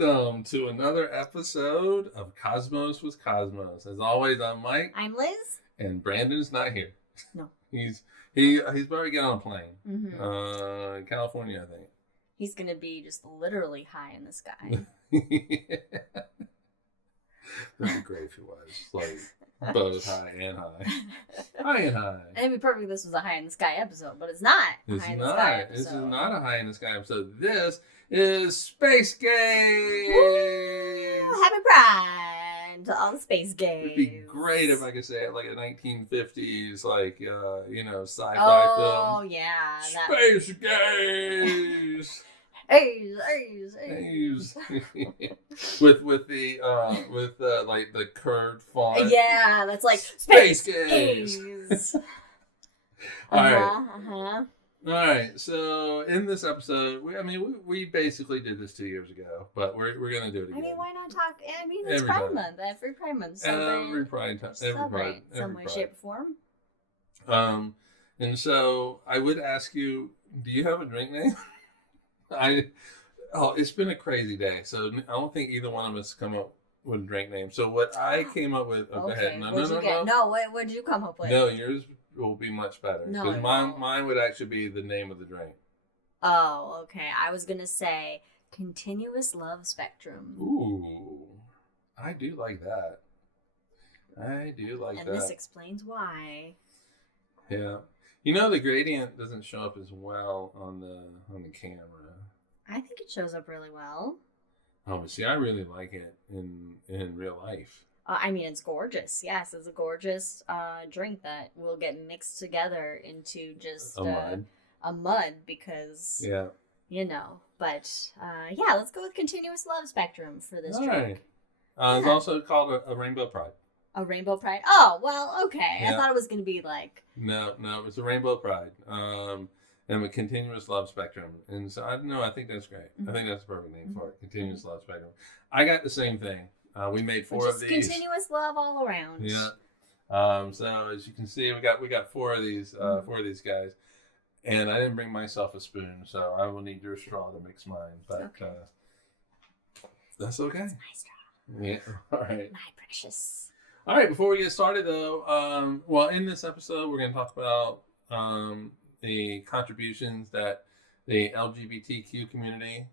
Welcome to another episode of Cosmos with Cosmos. As always, I'm Mike. I'm Liz. And Brandon's not here. No. He's about to get on a plane. In California, I think. He's going to be just literally high in the sky. That'd be great if it was. Like, both high and high. High and high. And it'd be perfect if this was a high in the sky episode, but it's not. This is not a high in the sky episode. This is Space Gays! Woo! Happy Pride to all the Space Gays. It'd be great if I could say it like a 1950s, like, sci-fi film. Oh, yeah. Space Gays! A's. with the curved font. Yeah, that's like Space Gays. All right. Uh-huh. All right. So in this episode, we basically did this 2 years ago, but we're gonna do it again. I mean, why not talk? I mean, it's Pride Month. Every Pride Month. Every Pride time. Celebrate some way, shape, or form. And so I would ask you, do you have a drink name? It's been a crazy day, so I don't think either one of us come up with a drink name. So what I came up with, go ahead. What did you come up with? No, yours will be much better. Because mine would actually be the name of the drink. Oh, okay. I was gonna say Continuous Love Spectrum. Ooh, I do like that. And this explains why. Yeah. The gradient doesn't show up as well on the camera. I think it shows up really well. Oh, but see, I really like it in real life. I mean, it's gorgeous. Yes, it's a gorgeous drink that will get mixed together into just a mud because, But, let's go with Continuous Love Spectrum for this drink. Right. It's also called a Rainbow Pride. A Rainbow Pride? Oh, well, okay. Yeah. I thought it was going to be like... No, it's a Rainbow Pride. And a Continuous Love Spectrum. And so, I think that's great. Mm-hmm. I think that's the perfect name for it. Continuous Love Spectrum. I got the same thing. We made four of these. Continuous love all around. Yeah. So as you can see, we got four of these guys. And I didn't bring myself a spoon, so I will need your straw to mix mine. But that's okay. It's my straw. Yeah. All right. My precious. All right, before we get started, though, in this episode, we're going to talk about the contributions that the LGBTQ community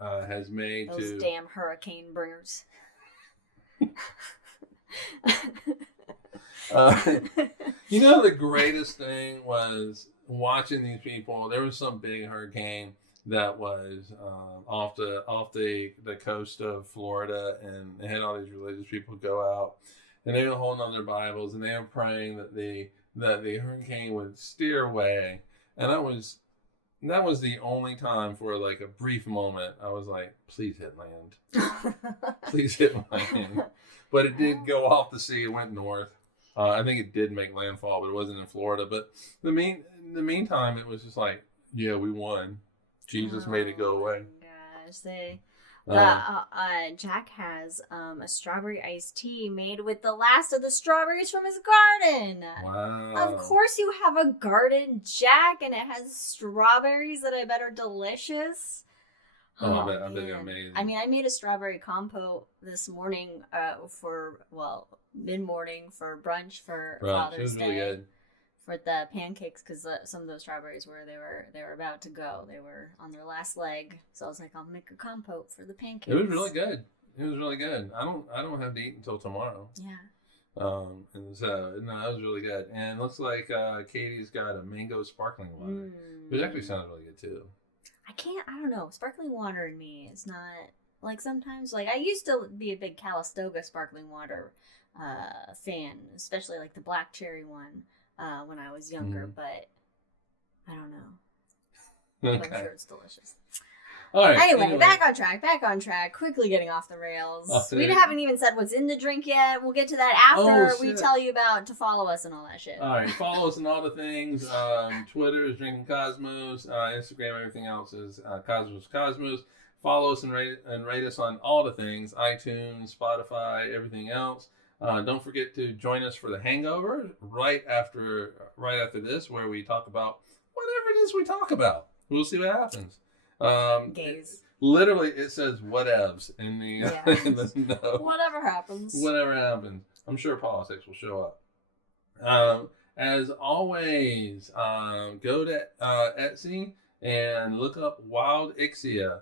has made Those damn hurricane bringers. The greatest thing was watching these people. There was some big hurricane that was off the coast of Florida, and they had all these religious people go out, and they were holding on their Bibles, and they were praying that the hurricane would steer away. And that was the only time for like a brief moment I was like, please hit land. Please hit land. But it did go off the sea. It went north. I think it did make landfall, but it wasn't in Florida. But in the meantime, it was just like, yeah, we won. Jesus made it go away. Gosh, Jack has a strawberry iced tea made with the last of the strawberries from his garden. Wow. Of course you have a garden, Jack, and it has strawberries that I bet are delicious. I bet they're amazing. I mean, I made a strawberry compote this morning mid-morning for brunch for Father's Day. Really good. For the pancakes, because some of those strawberries they were about to go. They were on their last leg, so I was like, I'll make a compote for the pancakes. It was really good. I don't have to eat until tomorrow. Yeah. And so it was really good. And it looks like Katie's got a mango sparkling water, which actually sounds really good too. I don't know. Sparkling water in me is not like sometimes I used to be a big Calistoga sparkling water fan, especially like the black cherry one. When I was younger, but I don't know. Okay. I'm sure it's delicious. All right. Anyway, back on track. Quickly getting off the rails. We haven't even said what's in the drink yet. We'll get to that after we tell you to follow us and all that shit. All right. Follow us on all the things. Twitter is Drinking Cosmos. Instagram, everything else is Cosmos. Follow us and rate us on all the things. iTunes, Spotify, everything else. Don't forget to join us for the hangover right after this, where we talk about whatever it is we talk about. We'll see what happens. Gays. Literally, it says whatevs in the, in the note. Whatever happens. Whatever happens. I'm sure politics will show up. As always, go to Etsy and look up Wildixia.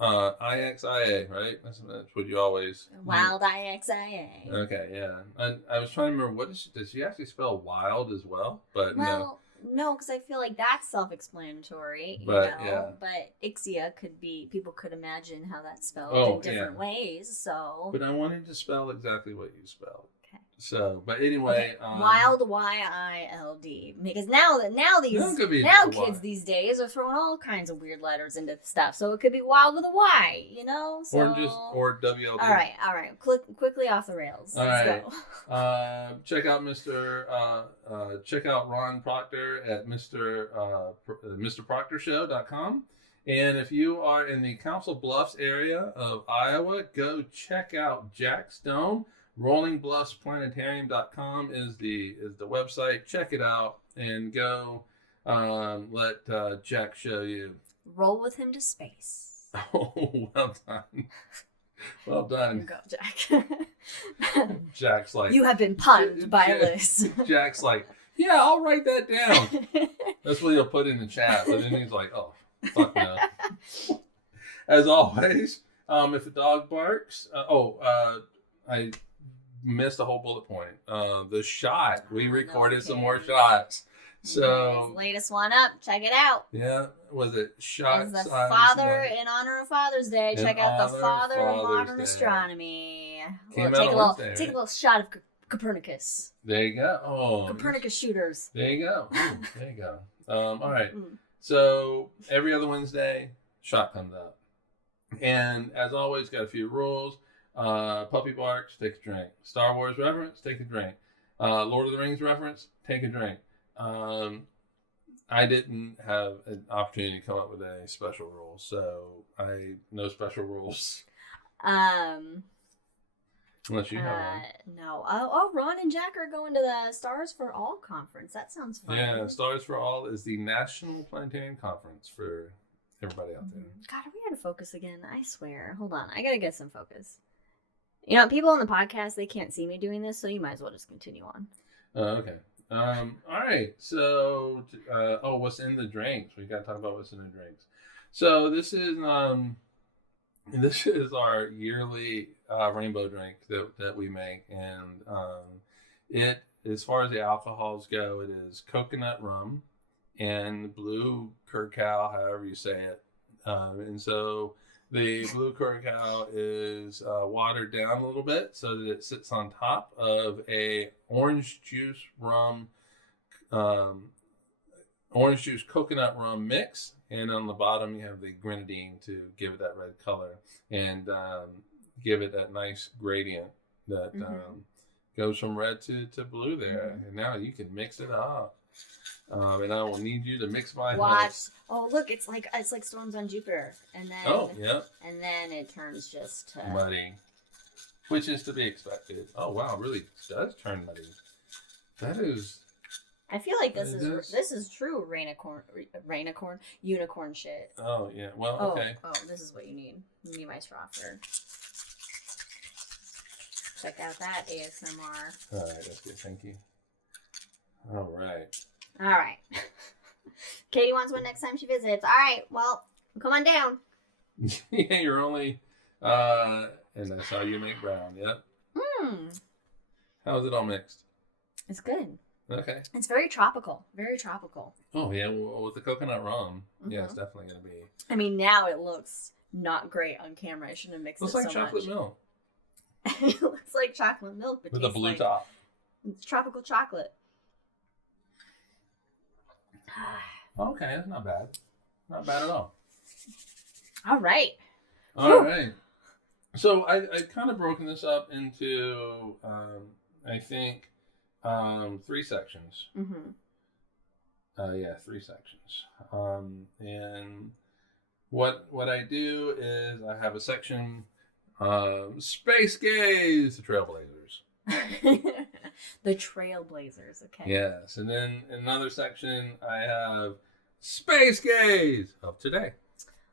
IXIA, right? That's what you always... Wild IXIA. Okay, yeah. I was trying to remember, does she actually spell wild as well? But well, no, because I feel like that's self-explanatory. But, yeah. But Ixia people could imagine how that's spelled in different ways. So. But I wanted to spell exactly what you spelled. Okay. So, but anyway, wild YILD, because now kids these days are throwing all kinds of weird letters into stuff, so it could be wild with a Y, you know. So, or WLD. All right, quickly off the rails. Let's go. Check out Ron Proctor at MrProctorShow.com. And if you are in the Council Bluffs area of Iowa, go check out Jack Stone. RollingBluffsPlanetarium.com is the website. Check it out and go let Jack show you. Roll with him to space. Oh, well done. Well done. Go, Jack. Jack's like... You have been punned by Liz. Jack's like, yeah, I'll write that down. That's what he'll put in the chat. But then he's like, oh, fuck no. As always, if a dog barks... I missed a whole bullet point. The shot. We recorded some more shots. So latest one up. Check it out. Yeah. Was it shots? It's the Father in honor of Father's Day. Check out the Father of Modern Astronomy. Take a little shot of Copernicus. There you go. Oh, Copernicus shooters. There you go. There you go. All right. So every other Wednesday, shot comes out. And as always, got a few rules. Puppy barks, take a drink. Star Wars reference, take a drink. Lord of the Rings reference, take a drink. I didn't have an opportunity to come up with any special rules, so no special rules. Unless you have one. No. Oh, Ron and Jack are going to the Stars for All conference. That sounds fun. Yeah, Stars for All is the National Planetarium Conference for everybody out there. God, are we out of focus again? I swear. Hold on. I gotta get some focus. You know, people on the podcast, they can't see me doing this, so you might as well just continue on. Okay. All right. So, what's in the drinks? We got to talk about what's in the drinks. So this is our yearly rainbow drink that we make, and it, as far as the alcohols go, it is coconut rum and blue curacao, however you say it, and so. The blue curacao is watered down a little bit so that it sits on top of a orange juice coconut rum mix, and on the bottom you have the grenadine to give it that red color and give it that nice gradient that goes from red to blue there. And now you can mix it up. And I will need you to mix my house. Oh, look, it's like Storms on Jupiter, and then and then it turns just muddy, which is to be expected. Oh wow, it really does turn muddy. That is. I feel like this is true unicorn shit. Oh yeah, well okay. Oh, this is what you need. You need my straw for. Check out that ASMR. All right, that's good. Thank you. All right. All right. Katie wants one next time she visits. All right. Well, come on down. Yeah, you're only, and that's how you make brown. Yep. How's it all mixed? It's good. Okay. It's very tropical. Very tropical. Oh yeah, well, with the coconut rum, yeah, it's definitely gonna be. I mean, now it looks not great on camera. I shouldn't have mixed it so much. Looks like chocolate milk. It looks like chocolate milk, but with a blue top. It's tropical chocolate. Okay, that's not bad. Not bad at all. All right. All right. So I kind of broken this up into, I think, 3 sections. Yeah, 3 sections. And what I do is I have a section, Space Gays, the Trailblazers. The Trailblazers, okay. Yes, and then in another section I have Space Gays of today.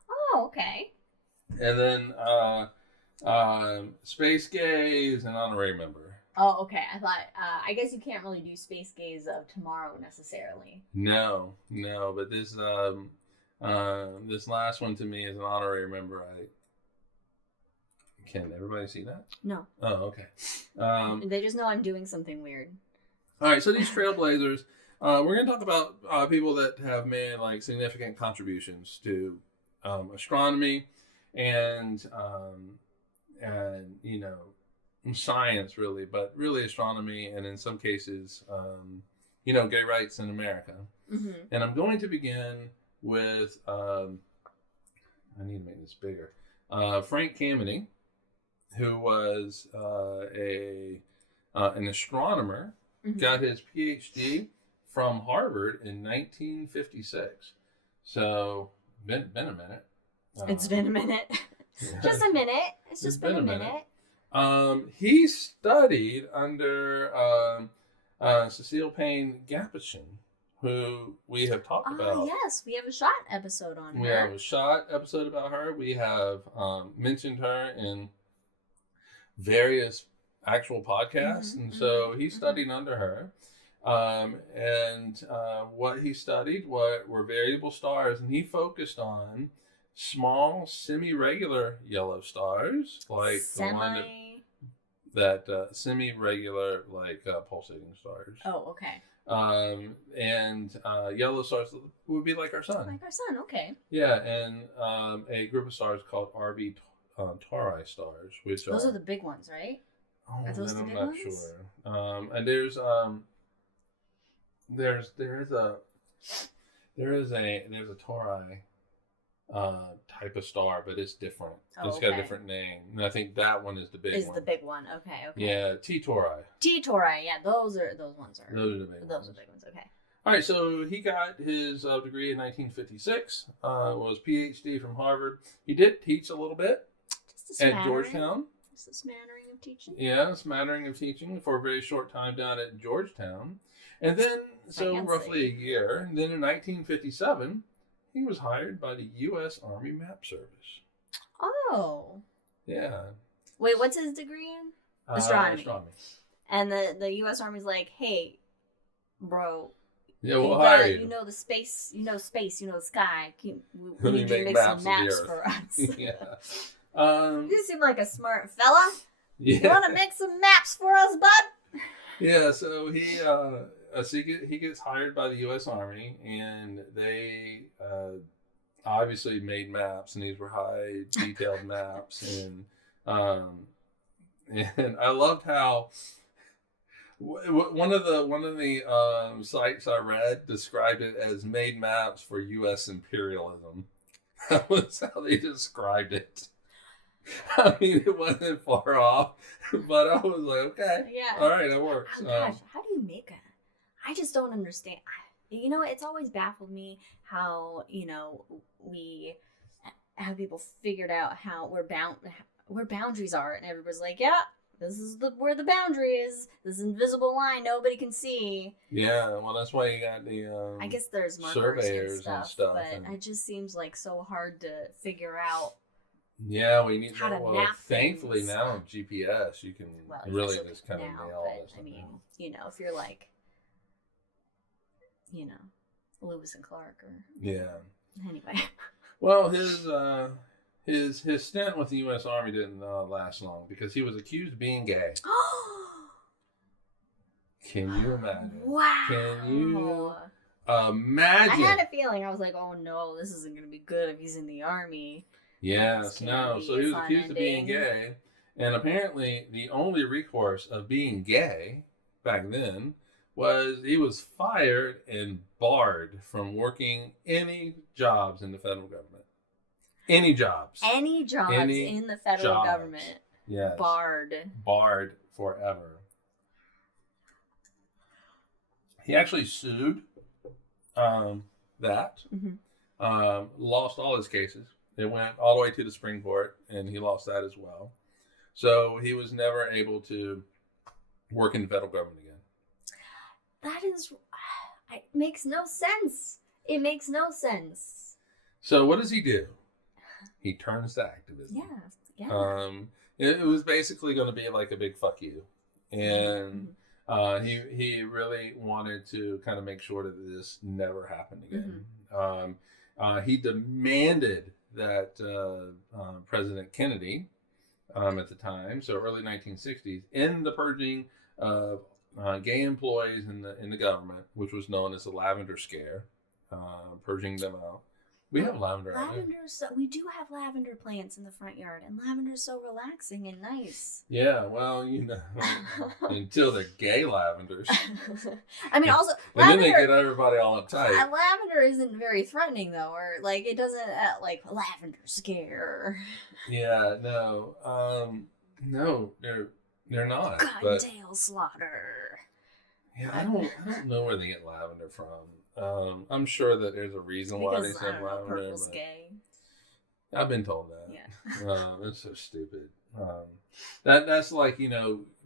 Oh, okay. And then Space Gays and honorary member. Oh, okay. I thought. I guess you can't really do space gaze of tomorrow necessarily. No, but this this last one to me is an honorary member. Can everybody see that? No. Oh, okay. They just know I'm doing something weird. All right, so these trailblazers, we're going to talk about people that have made like significant contributions to astronomy and you know, science really, but really astronomy, and in some cases, you know, gay rights in America. Mm-hmm. And I'm going to begin with I need to make this bigger. Frank Kameny, who was an astronomer, Mm-hmm. got his PhD from Harvard in 1956. So been a minute. It's been a minute. Just a minute. It's just been a minute. He studied under Cecile Payne Gaposchkin, who we have talked about. Yes, we have a shot episode on her. We have a shot episode about her. We have mentioned her in various actual podcasts, and so he studied under her. And what he studied were variable stars, and he focused on small, semi-regular yellow stars, like the one that semi-regular, like pulsating stars. Oh, okay. And yellow stars would be like our sun. Like our sun, okay. Yeah, and a group of stars called RB Tauri stars, which those are the big ones, right? Oh, are those the I'm big not ones? sure. And there's a Tauri type of star, but it's different. Oh, it's got a different name, and I think that one is the big one. Is the big one? Okay. Yeah, T Tauri. T Tauri, yeah, those ones are. Those are the big ones. Those are big ones. Okay. All right, so he got his degree in 1956. Was PhD from Harvard. He did teach a little bit at Georgetown. Just a smattering of teaching. Yeah, a smattering of teaching for a very short time down at Georgetown. And then, roughly a year, and then in 1957, he was hired by the U.S. Army Map Service. Oh. Yeah. Wait, what's his degree in? Astronomy. And the U.S. Army's like, hey, bro. Yeah, we'll hire you. You know the space, you know the sky. We Let need you to make some maps for us. Yeah. You seem like a smart fella. Yeah. You want to make some maps for us, bud? Yeah, so he gets hired by the U.S. Army, and they obviously made maps, and these were high detailed maps, and I loved how one of the sites I read described it as made maps for U.S. imperialism. That was how they described it. I mean, it wasn't far off, but I was like, okay, yeah, all right, that works. Oh, gosh, how do you make I just don't understand. You know, it's always baffled me how, you know, we have people figured out how where boundaries are, and everybody's like, yeah, this is where the boundary is. This invisible line nobody can see. Yeah, well, that's why you got the I guess there's markers surveyors and stuff, but it just seems like so hard to figure out. Yeah, we need how to map thankfully things. Now GPS you can really just kind of nail this. I mean, you know, if you're like, you know, Lewis and Clark or anyway. Well, his stint with the U.S. Army didn't last long because he was accused of being gay. Can you imagine? Wow. Can you imagine? I had a feeling. I was like, oh no, this isn't going to be good if he's in the Army. Yes, no. So he was accused of being gay, and apparently the only recourse of being gay back then was he was fired and barred from working any jobs in the federal government. Any jobs. Any jobs in the federal government. Yes. Barred forever. He actually sued that. Mm-hmm. Lost all his cases. It went all the way to the Supreme Court, and he lost that as well. So he was never able to work in the federal government again. That is, it makes no sense. It makes no sense. So what does he do? he turns to activism. Yeah. It was basically going to be like a big fuck you, and he really wanted to kind of make sure that this never happened again. He demanded that President Kennedy, at the time, so early 1960s, end the purging of gay employees in the government, which was known as the Lavender Scare, purging them out. We have lavender. We do have lavender plants in the front yard, and lavender is so relaxing and nice. Yeah, well, until the gay lavenders. I mean, also, and then they get everybody all uptight. Lavender isn't very threatening, though, or like it doesn't like lavender scare. Yeah, no, they're not. Cottontail slaughter. Yeah, I don't know where they get lavender from. I'm sure that there's a reason why they said lavender. Purple's gay. I've been told that. Yeah. It's so stupid. That's like,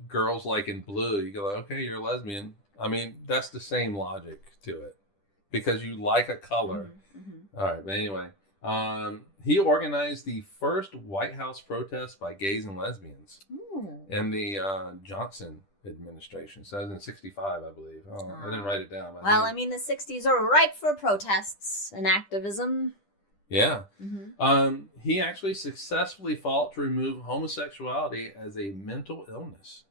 girls liking blue. You go, okay, you're a lesbian. I mean, that's the same logic to it, because you like a color. All right, but anyway, he organized the first White House protest by gays and lesbians in the Johnson administration. So that was in 65, I believe. I didn't write it down. Well, I mean, the 60s are ripe for protests and activism. Yeah. He actually successfully fought to remove homosexuality as a mental illness.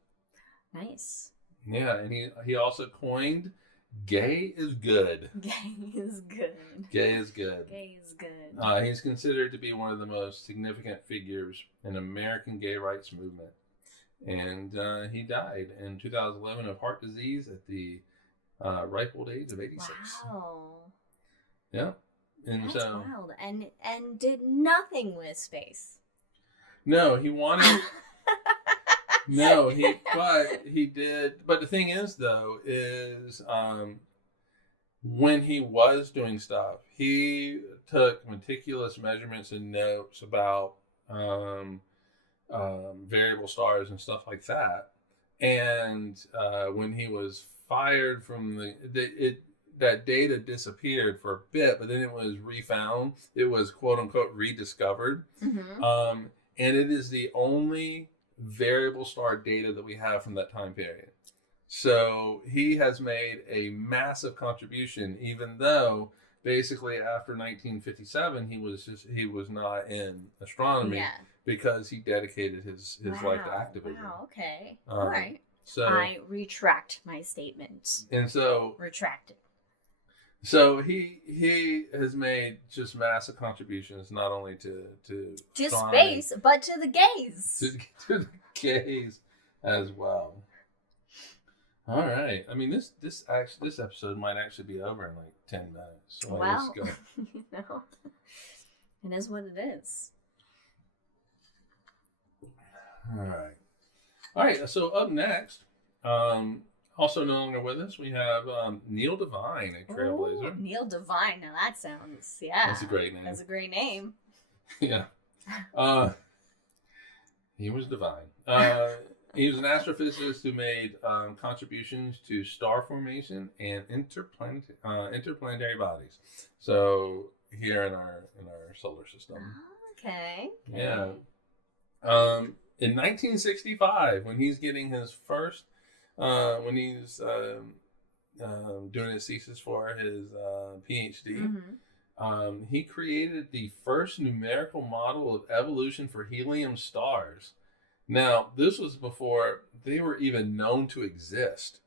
Nice. Yeah, and he also coined gay is good. Gay is good. Gay is good. Gay is good. He's considered to be one of the most significant figures in American gay rights movement. And he died in 2011 of heart disease at the ripe old age of 86. Wow. Yeah. And that's wild. And did nothing with space. No, he wanted... No, he did. But the thing is, though, is when he was doing stuff, he took meticulous measurements and notes about variable stars and stuff like that. And when he was fired from that data disappeared for a bit, but then it was refound. It was quote unquote rediscovered. And it is the only variable star data that we have from that time period. So he has made a massive contribution, even though basically after 1957 he was not in astronomy because he dedicated his life to activism. Wow, okay. All right. So I retract my statement. And so retract it. So he has made just massive contributions, not only to space, but to the gays. To the gays as well. All right. I mean, this episode might actually be over in like 10 minutes. So well, it is what it is. All right. So up next, also no longer with us, we have Neil Devine, a trailblazer. Ooh, Neil Devine. Now that sounds, That's a great name. That's a great name. Yeah. He was divine. He was an astrophysicist who made contributions to star formation and interplanetary bodies. So here in our solar system. Okay. Yeah. In 1965, when he's getting his first, when he's doing his thesis for his PhD, he created the first numerical model of evolution for helium stars. Now, this was before they were even known to exist.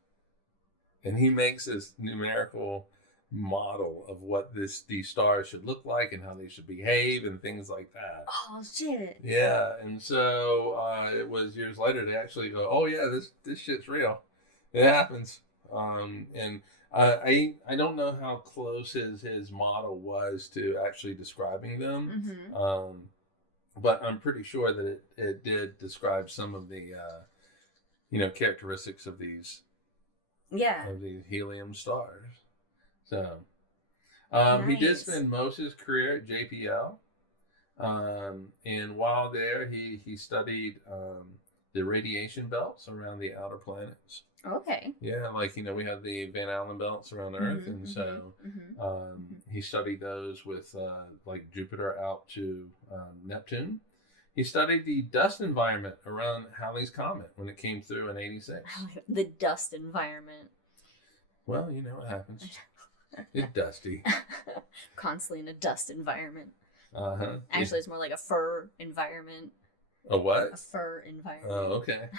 And he makes this numerical model of what these stars should look like and how they should behave and things like that. Oh, shit. Yeah, and so it was years later they actually go, oh yeah, this shit's real. It happens. And I don't know how close his model was to actually describing them. But I'm pretty sure that it did describe some of the characteristics of these helium stars. So nice. He did spend most of his career at JPL. And while there he studied the radiation belts around the outer planets. Okay. Yeah, like, we have the Van Allen belts around Earth, and so he studied those with like Jupiter out to Neptune. He studied the dust environment around Halley's Comet when it came through in '86. The dust environment. Well, what happens. It's dusty. Constantly in a dust environment. Uh-huh. Actually, it's more like a fur environment. A what? A fur environment. Oh, okay.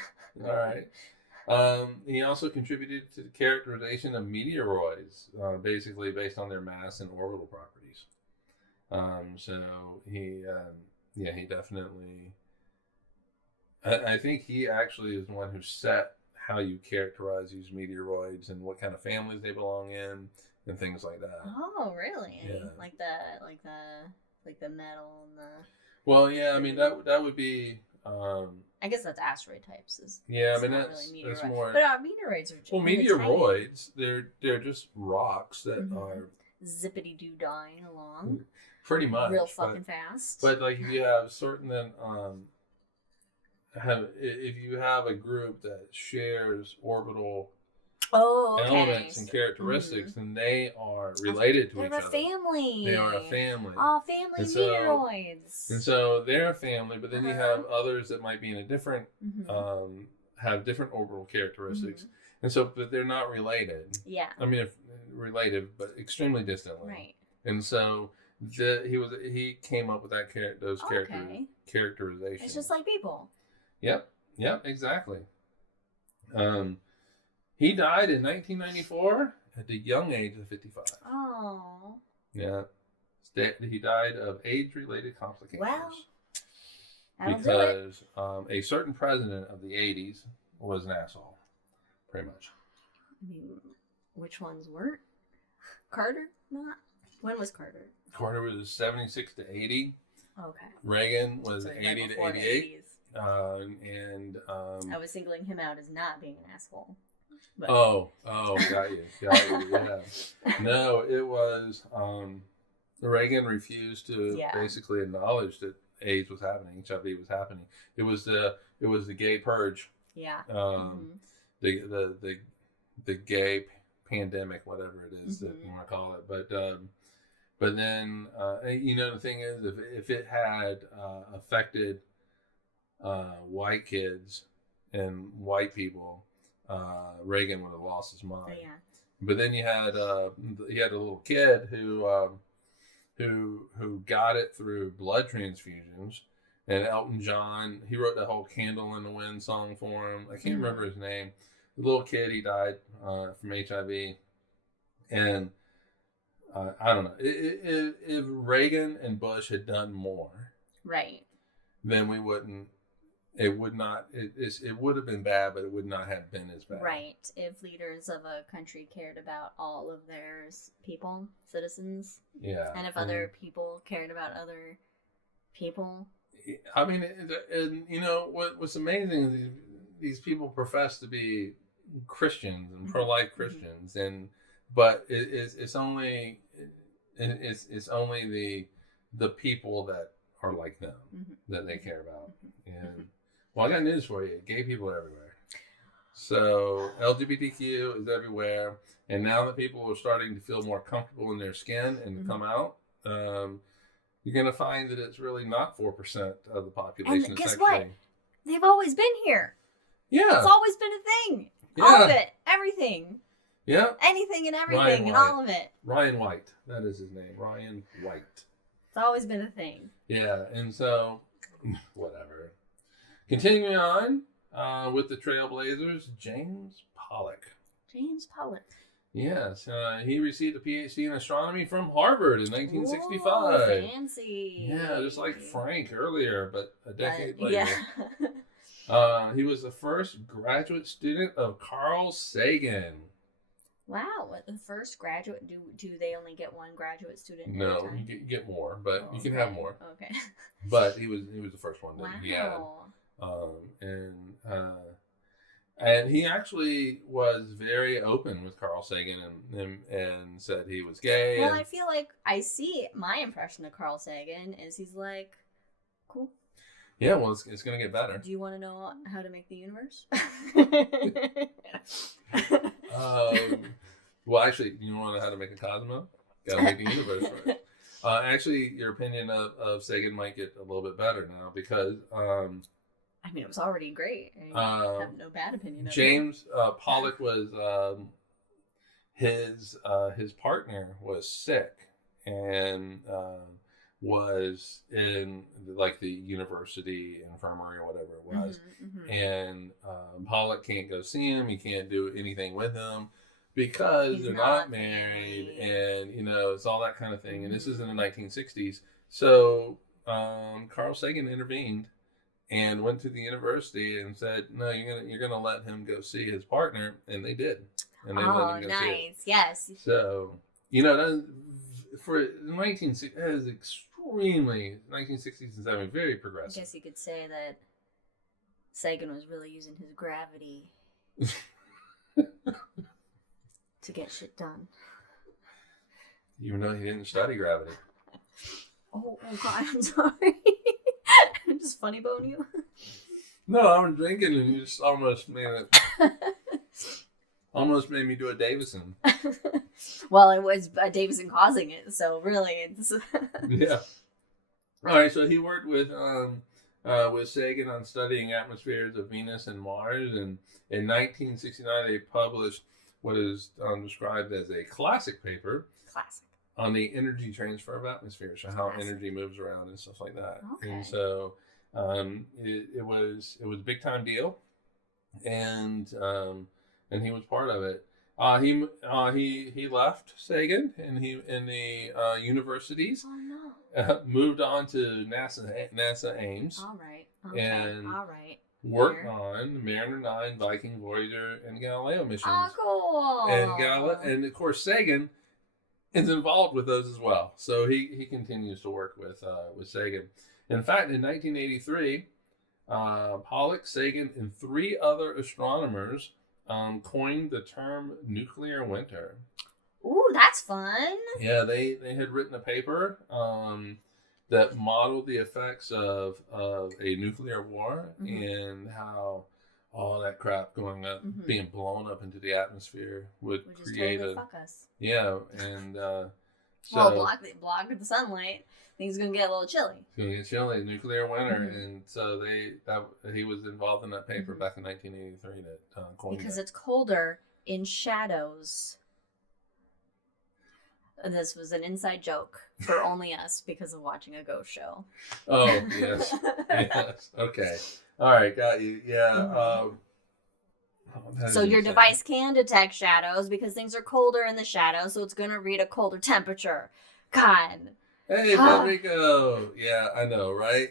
All right. He also contributed to the characterization of meteoroids, basically based on their mass and orbital properties. So he definitely. I think he actually is the one who set how you characterize these meteoroids and what kind of families they belong in and things like that. Oh, really? Yeah. Like the metal and the. Well, yeah. I mean, that would be. I guess that's asteroid types. Yeah, I mean that's more. But meteoroids are just meteoroids. They're just rocks that are zippity doo dying along. Pretty much, real fucking fast. But like if you have certain if you have a group that shares orbital elements and characteristics, then they are related to each other. They're a family. They are a family. Oh, family meteoroids. And so they're a family, but then you have others that might be in a different, have different orbital characteristics. And so, but they're not related. Yeah. I mean, related, but extremely distantly. Right. And so he came up with those characterizations. It's just like people. Yep, exactly. He died in 1994 at the young age of 55. Oh. Yeah. He died of age-related complications. Well, because a certain president of the 80s was an asshole, pretty much. I mean, which ones weren't? Carter? Not? When was Carter? Carter was 76 to 80. Okay. Reagan was 80 to 88. I was singling him out as not being an asshole. But. Oh, got you, yeah. No, it was, Reagan refused to basically acknowledge that AIDS was happening, HIV was happening. It was the gay purge. Yeah. The gay pandemic, whatever it is that you want to call it. But then, the thing is, if it had affected white kids and white people, Reagan would have lost his mind. Yeah. But then you had a little kid who got it through blood transfusions, and Elton John, he wrote the whole "Candle in the Wind" song for him. I can't remember his name. The little kid, he died from HIV, and I don't know if Reagan and Bush had done more, right? Then we wouldn't. It would not. It would have been bad, but it would not have been as bad. Right. If leaders of a country cared about all of their citizens. Yeah. And if other people cared about other people. I mean, what's amazing is these people profess to be Christians and pro-life Christians, but it's only the people that are like them that they care about. And well, I got news for you. Gay people are everywhere. So LGBTQ is everywhere. And now that people are starting to feel more comfortable in their skin and to come out, you're going to find that it's really not 4% of the population. And guess what? They've always been here. Yeah. It's always been a thing. Yeah. All of it. Everything. Yeah. Anything and everything and all of it. Ryan White. That is his name. Ryan White. It's always been a thing. Yeah. And so, whatever. Continuing on with the Trailblazers, James Pollock. James Pollock. Yes, he received a PhD in astronomy from Harvard in 1965. Whoa, fancy. Yeah, just like Frank earlier, but a decade later. Yeah. He was the first graduate student of Carl Sagan. Wow, the first graduate, do they only get one graduate student? No, you get more, but you can have more. Okay. But he was the first one that he had. And he actually was very open with Carl Sagan and said he was gay. Well, I feel like my impression of Carl Sagan is he's like, cool. Yeah, well, it's going to get better. Do you want to know how to make the universe? Well, actually, you want to know how to make a cosmo? Got to make the universe first. Actually, your opinion of Sagan might get a little bit better now because I mean, it was already great. I have no bad opinion of James Pollock was his partner was sick and was in like the university infirmary or whatever it was, and Pollock can't go see him. He can't do anything with him because they're not married, and it's all that kind of thing. And this is in the 1960s, so Carl Sagan intervened and went to the university and said, "No, you're gonna let him go see his partner," and they did. And they let him go see it. Yes. So that, for 1960s, that is extremely 1960s and 70s, very progressive. I guess you could say that Sagan was really using his gravity to get shit done. Even though he didn't study gravity. Oh God, I'm sorry. Just funny bone you. No, I was drinking and you just almost made me do a Davison. Well, it was Davison causing it, so really, it's yeah. All right, so he worked with Sagan on studying atmospheres of Venus and Mars, and in 1969 they published what is described as a classic paper. Classic. On the energy transfer of atmospheres, so how energy moves around and stuff like that. Okay. And so it was a big time deal, and he was part of it. He left Sagan and he in the universities. Oh no. Moved on to NASA Ames. All right. Okay. And all right. Worked on Mariner 9, Viking, Voyager, and Galileo missions. Oh, cool. And of course Sagan is involved with those as well. So he continues to work with Sagan. In fact, in 1983, Pollock, Sagan, and 3 other astronomers coined the term nuclear winter. Ooh, that's fun. Yeah, they had written a paper that modeled the effects of a nuclear war and how all that crap going up, being blown up into the atmosphere would create totally fuck us. Yeah, and block the sunlight. Things gonna get a little chilly. It's gonna get chilly, nuclear winter, and so he was involved in that paper back in 1983 that coined because that. It's colder in shadows. And this was an inside joke for only us because of watching a ghost show. Oh yes, yes. Okay, all right, got you. Yeah. So your device can detect shadows because things are colder in the shadows, so it's going to read a colder temperature. God. Hey, Federico. Yeah, I know, right?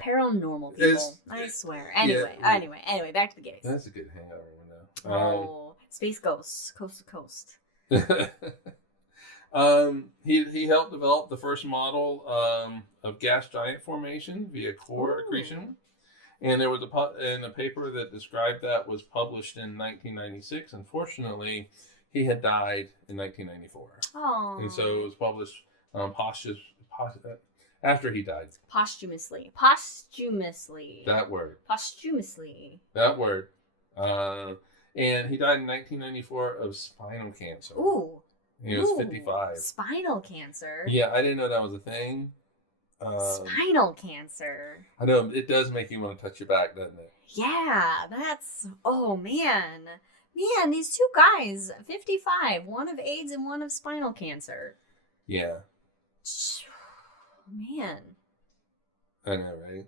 Paranormal people. I swear. Anyway, back to the gays. That's a good hangover window. Space ghosts, coast to coast. He helped develop the first model of gas giant formation via core accretion. And there was a paper that described that was published in 1996. Unfortunately, he had died in 1994. Oh. And so it was published after he died. Posthumously. That word. Posthumously. That word. And he died in 1994 of spinal cancer. Ooh. He was 55. Spinal cancer? Yeah, I didn't know that was a thing. Spinal cancer. I know, it does make you want to touch your back, doesn't it? Yeah, oh man. Man, these 2 guys, 55, one of AIDS and one of spinal cancer. Yeah. Man. I know, right?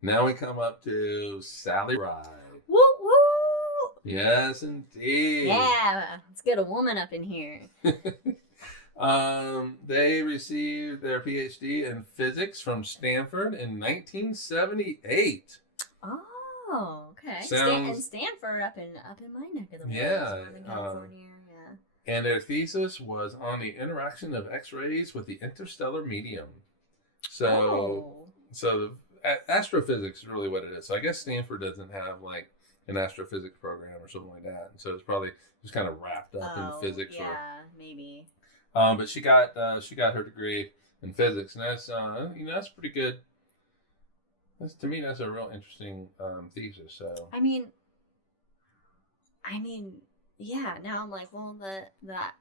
Now we come up to Sally Ride. Woo woo! Yes, indeed. Yeah, let's get a woman up in here. They received their PhD in physics from Stanford in 1978. Oh, okay. Stanford up in my neck of the woods. Yeah. California, yeah. And their thesis was on the interaction of X-rays with the interstellar medium. So astrophysics is really what it is. So I guess Stanford doesn't have like an astrophysics program or something like that. So it's probably just kind of wrapped up in physics. Yeah, maybe. But she got her degree in physics, and that's that's pretty good. To me, that's a real interesting thesis. So I mean, yeah. Now I'm like, well, that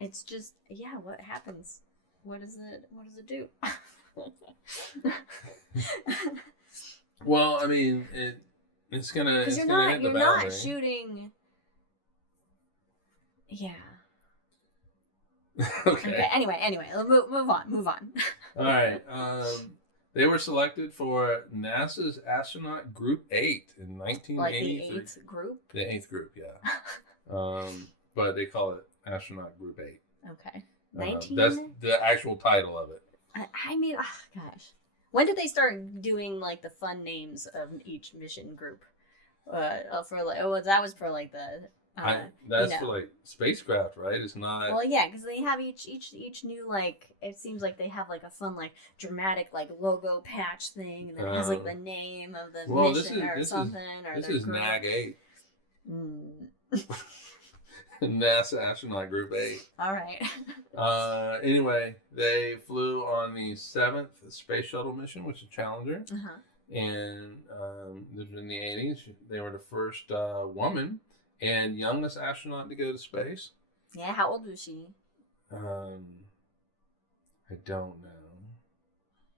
it's just, yeah. What happens? What does it do? well, I mean, it's gonna Because it's you're gonna not hit the you're boundary. not shooting. Yeah. Okay. Anyway, move on. All right. They were selected for NASA's astronaut Group 8 in Like 1983. the eighth group. The eighth group, yeah. But they call it astronaut Group 8. Okay. That's the actual title of it. I mean, oh, gosh. When did they start doing like the fun names of each mission group? For like, that was for like the. That's for like spacecraft, right? It's not. Well, yeah, because they have each new, like, it seems like they have like a fun, like, dramatic, like, logo patch thing, and then it has like the name of the mission or something. This is NAG 8. Mm. NASA astronaut Group 8. All right. Anyway, they flew on the 7th space shuttle mission, which is Challenger. Uh-huh. And this was in the 80s. They were the first woman and youngest astronaut to go to space. Yeah, how old was she? I don't know.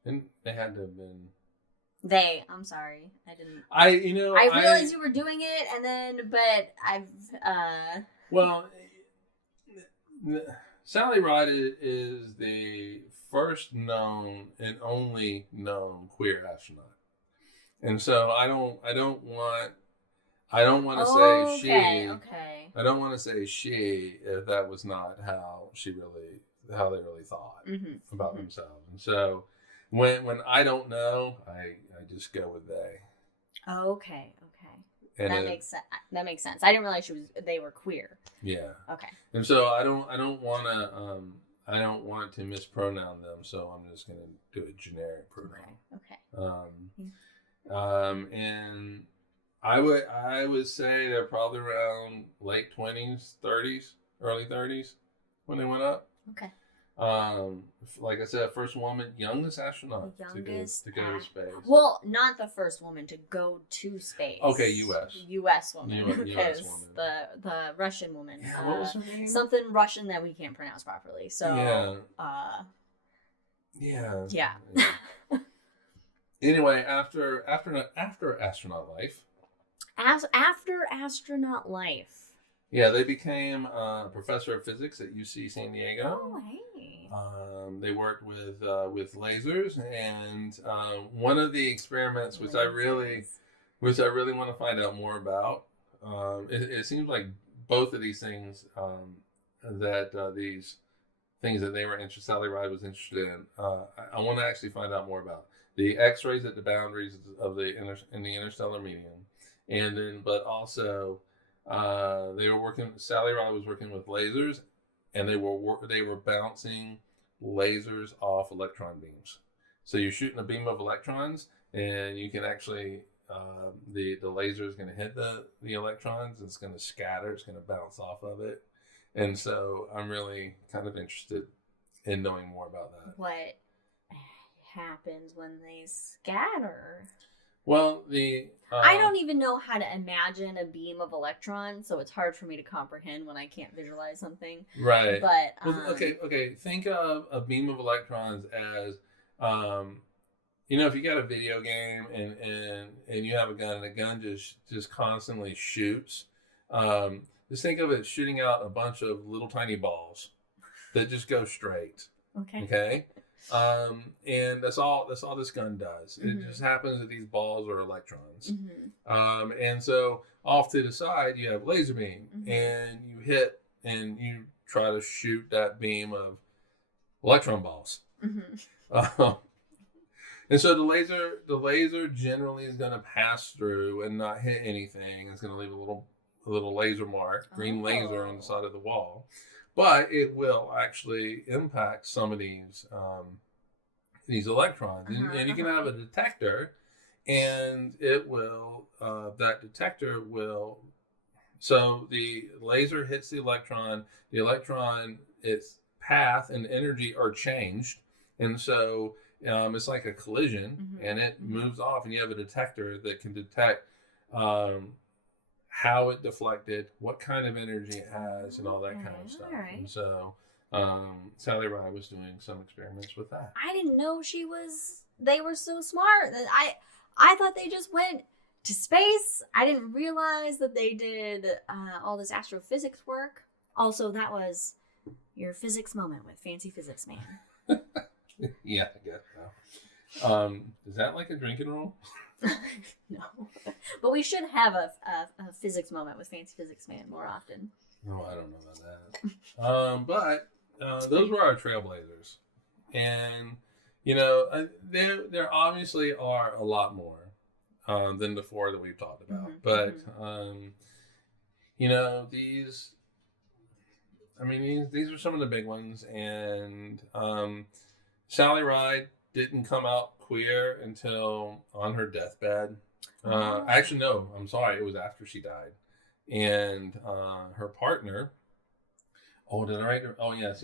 And they had to have been. I'm sorry, I didn't. I realized you were doing it, and then, but I've. Well, Sally Ride is the first known and only known queer astronaut, and so I don't want to say she. Okay. I don't want to say she if that was not how they really thought about themselves. And so when I don't know, I just go with they. Okay. And that makes sense. That makes sense. I didn't realize they were queer. Yeah. Okay. And so I don't want to mispronoun them, so I'm just going to do a generic pronoun. Okay. And I would say they're probably around late 20s, 30s, early 30s when they went up. Okay. Like I said, first woman, youngest astronaut to go to space. Well, not the first woman to go to space. Okay, U.S. U.S. woman. U.S. woman. The Russian woman. Yeah, what was her name? Something Russian that we can't pronounce properly. So. Yeah. Yeah. Anyway, after astronaut life. After astronaut life. Yeah, they became a professor of physics at UC San Diego. Oh, hey. They worked with lasers, and one of the experiments, which I really want to find out more about. It seems like both of these things these things that Sally Ride was interested in. I want to actually find out more about the X-rays at the boundaries of the interstellar medium, and then but also. Sally Ride was working with lasers, and they were bouncing lasers off electron beams. So you're shooting a beam of electrons, and you can actually the laser is going to hit the electrons, and it's going to scatter. It's going to bounce off of it, and so I'm really kind of interested in knowing more about that. What happens when they scatter? Well, I don't even know how to imagine a beam of electrons, so it's hard for me to comprehend when I can't visualize something. Right. But okay. Think of a beam of electrons as, if you got a video game and you have a gun and the gun just constantly shoots. Just think of it shooting out a bunch of little tiny balls that just go straight. Okay. Okay. And that's all this gun does. It just happens that these balls are electrons. And so off to the side you have laser beam, and you hit and you try to shoot that beam of electron balls. And so the laser generally is going to pass through and not hit anything. It's going to leave a little laser mark, green laser on the side of the wall. But it will actually impact some of these electrons, and you can have a detector, and it will. That detector will. So the laser hits the electron. The electron, its path and energy are changed, and so it's like a collision, and it moves off, and you have a detector that can detect how it deflected, what kind of energy it has, and all that kind of stuff. Right. And so Sally Ride was doing some experiments with that. I didn't know they were so smart. I thought they just went to space. I didn't realize that they did all this astrophysics work. Also, that was your physics moment with Fancy Physics Man. Yeah, I guess so. Is that like a drinking rule? No. But we should have a physics moment with Fancy Physics Man more often. No, I don't know about that. But those were our trailblazers. And, there obviously are a lot more than the four that we've talked about. But, these are some of the big ones. And Sally Ride didn't come out queer until on her deathbed. Actually, no, I'm sorry. It was after she died. And her partner... Oh, did I write? Oh, yes.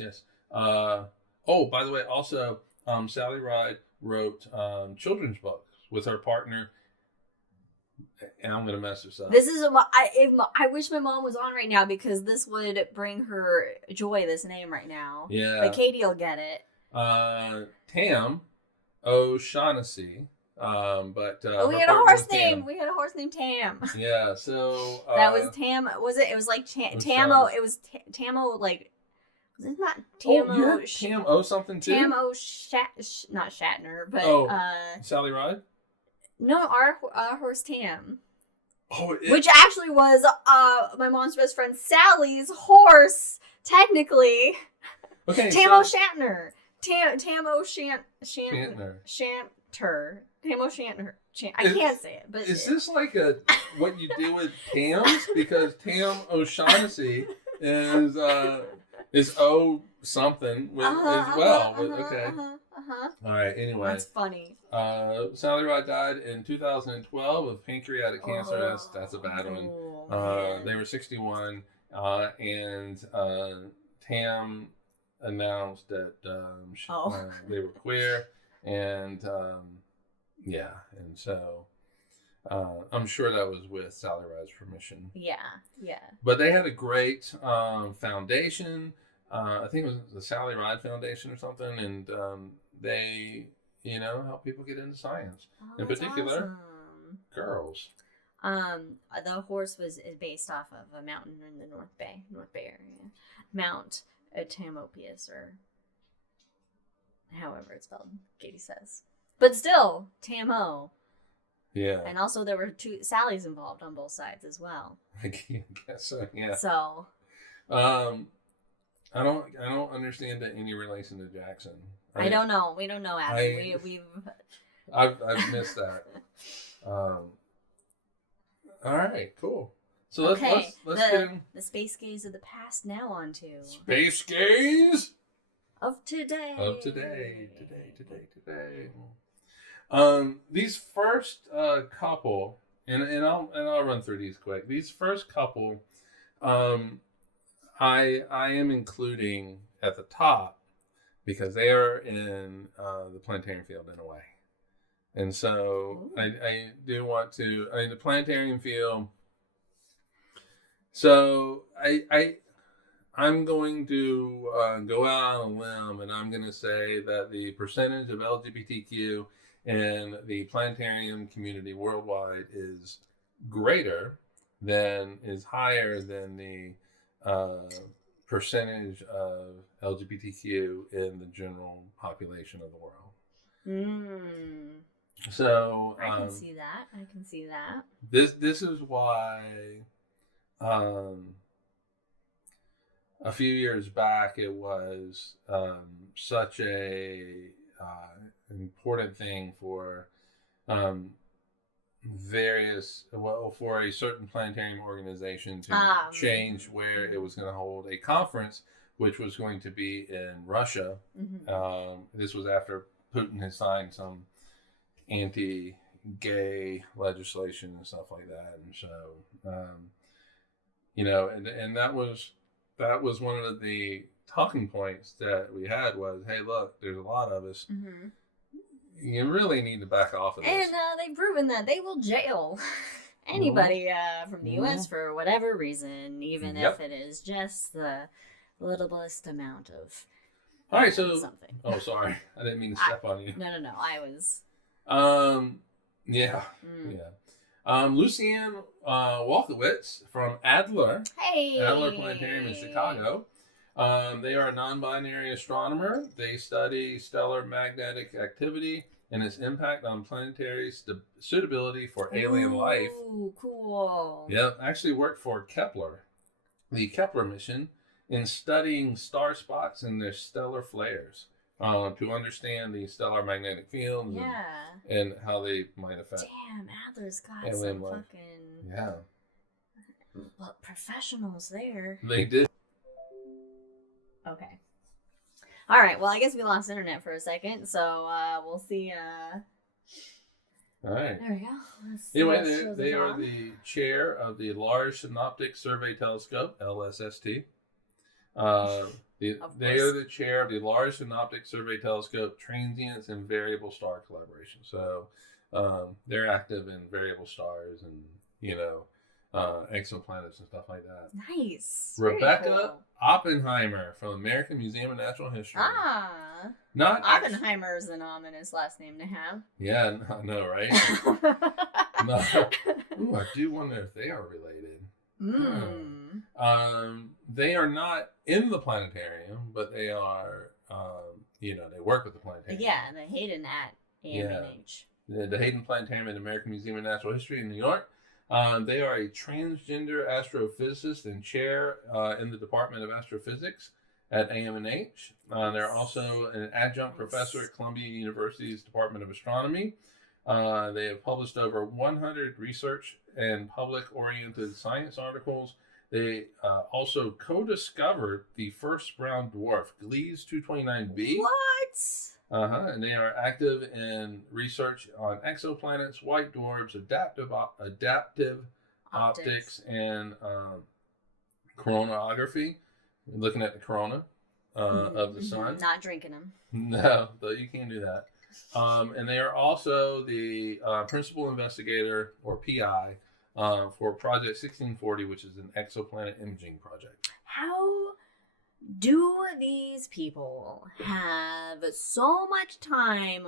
By the way, also, Sally Ride wrote children's books with her partner. And I'm going to mess this up. This is I wish my mom was on right now because this would bring her joy, this name right now. Yeah. But Katie will get it. Tam O'Shaughnessy. We had a horse named Tam. Yeah, so that was Tam. Was it? It was like Tamo. It was Tamo. Like, was it not Tamo? Tam O something too. Tamo not Shatner, but Sally Ride. No, our horse Tam. Which actually was my mom's best friend Sally's horse, technically. Okay, Tamo Shatner. Tamo Shanter. Shanter. Tamo Shanter. I can't say it, but is this like what you do with Tams? Because Tam O'Shaughnessy is O something as well. Okay. All right. Anyway, that's funny. Sally Ride died in 2012 of pancreatic cancer. That's a bad one. They were 61, and Tam announced that they were queer, and and so I'm sure that was with Sally Ride's permission. Yeah. But they had a great foundation. I think it was the Sally Ride Foundation or something, and they, help people get into science. In particular, girls. The horse is based off of a mountain in the North Bay area, Mount Tamopius, or however it's spelled. Katie says, but still Tamo. Yeah. And also there were two Sallys involved on both sides as well. I guess so. Yeah. So. I don't understand any relation to Jackson. I don't know. We don't know, Adam. I've missed that. All right, cool. So let's get in the space gays of the past now on to space gays of today. These first couple, and I'll run through these quick. These first couple, I am including at the top because they are in the Planetarium field in a way. And so I do want to, the Planetarium field. So I'm going to go out on a limb, and I'm going to say that the percentage of LGBTQ in the Planetarium community worldwide is higher than the percentage of LGBTQ in the general population of the world. So I can see that. This is why a few years back it was such a important thing for for a certain planetarium organization to change where it was going to hold a conference, which was going to be in Russia. This was after Putin had signed some anti-gay legislation and stuff like that, and so and that was one of the talking points that we had was, hey, look, there's a lot of us. You really need to back off of this. And they've proven that they will jail anybody from the U.S. for whatever reason, even if it is just the littlest amount of all right, so something. Oh, sorry, I didn't mean to step on you. No, I was. Yeah. Lucianne Walkowitz from Adler Planetarium in Chicago. They are a non-binary astronomer. They study stellar magnetic activity and its impact on planetary suitability for alien life. Ooh, cool. Yeah, actually worked for Kepler, the Kepler mission, in studying star spots and their stellar flares to understand the stellar magnetic fields and how they might affect. Damn, Adler's got alien some life. fucking professionals there. They did. Okay. All right. Well, I guess we lost internet for a second, so we'll see. All right. There we go. Anyway, they are the chair of the Large Synoptic Survey Telescope, LSST. They are the chair of the Large Synoptic Survey Telescope Transients and Variable Star Collaboration. So they're active in variable stars and, exoplanets and stuff like that. Nice. Rebecca Oppenheimer from American Museum of Natural History. Not Oppenheimer is an ominous last name to have. Yeah, I know, right? No. Ooh, I do wonder if they are related. They are not in the planetarium, but they are, they work with the planetarium. Yeah, the Hayden at AMNH. The Hayden Planetarium at the American Museum of Natural History in New York. They are a transgender astrophysicist and chair in the Department of Astrophysics at AMNH. They're also an adjunct professor at Columbia University's Department of Astronomy. They have published over 100 research and public-oriented science articles. They also co-discovered the first brown dwarf, Gliese 229b. What? And they are active in research on exoplanets, white dwarfs, adaptive optics, and coronagraphy, looking at the corona of the sun. Not drinking them. No, you can't do that. And they are also the principal investigator, or PI, for Project 1640, which is an exoplanet imaging project. How do these people have so much time,